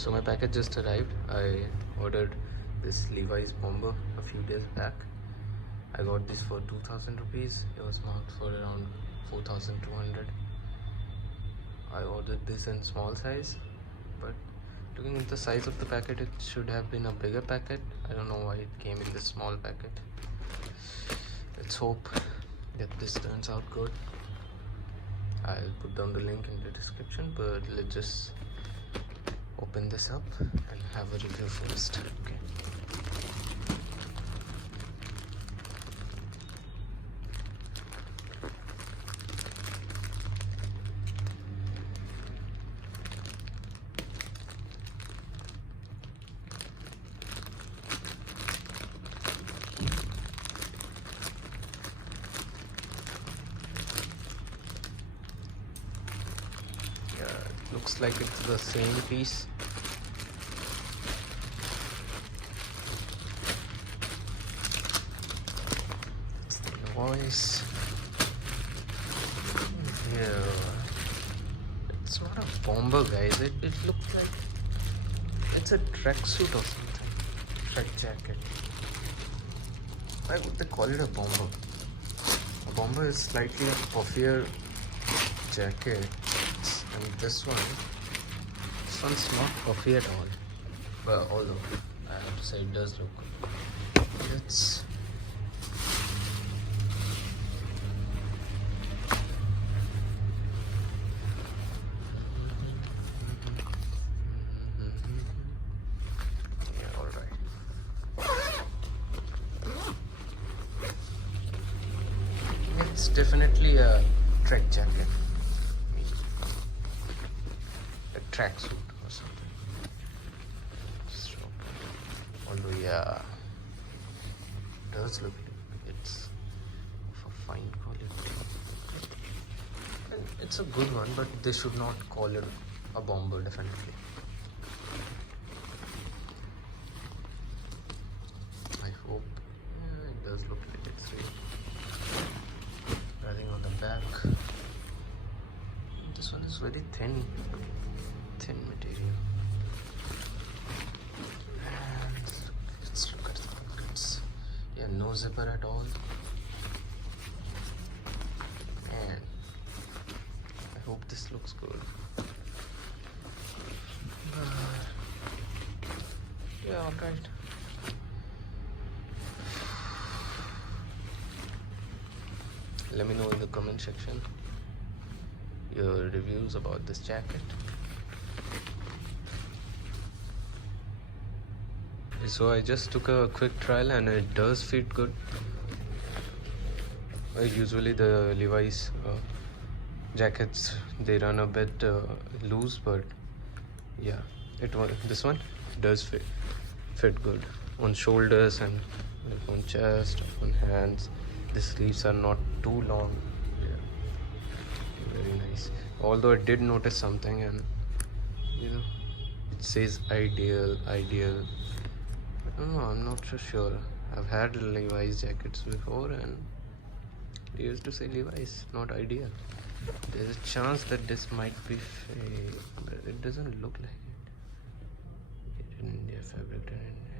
So my package just arrived. I ordered this Levi's bomber a few days back. I got this for 2000 rupees. It was marked for around 4200. I ordered this in small size, but looking at the size of the packet, it should have been a bigger packet. I don't know why it came in this small packet. Let's hope that this turns out good. I'll put down the link in the description, but let's just open this up and have a review first. Okay. Looks like it's the same piece. It's the voice. Yeah, it's not a bomber, guys. It looks like it's a tracksuit or something. Track jacket. Why would they call it a bomber? A bomber is slightly a puffier jacket. And this one's not puffy at all. Well, although I have to say it does look good. It's yeah, alright. It's definitely a trek jacket. Tracksuit or something. So, although yeah, it does look like it's of a fine quality. And it's a good one, but they should not call it a bomber, definitely. I hope it does look like it's real. Nothing on the back. This one is very thin material. And let's look at the pockets. Yeah, no zipper at all. And I hope this looks good. Yeah, alright. Let me know in the comment section your reviews about this jacket. So I just took a quick trial and it does fit good. Usually the Levi's jackets, they run a bit loose, but yeah, this one does fit good on shoulders and on chest, on hands. The sleeves are not too long. Yeah, very nice. Although I did notice something, and you know, it says ideal. No, I'm not so sure. I've had Levi's jackets before and they used to say Levi's, not ideal. There's a chance that this might be fake, but it doesn't look like it. Made in India, fabric in India.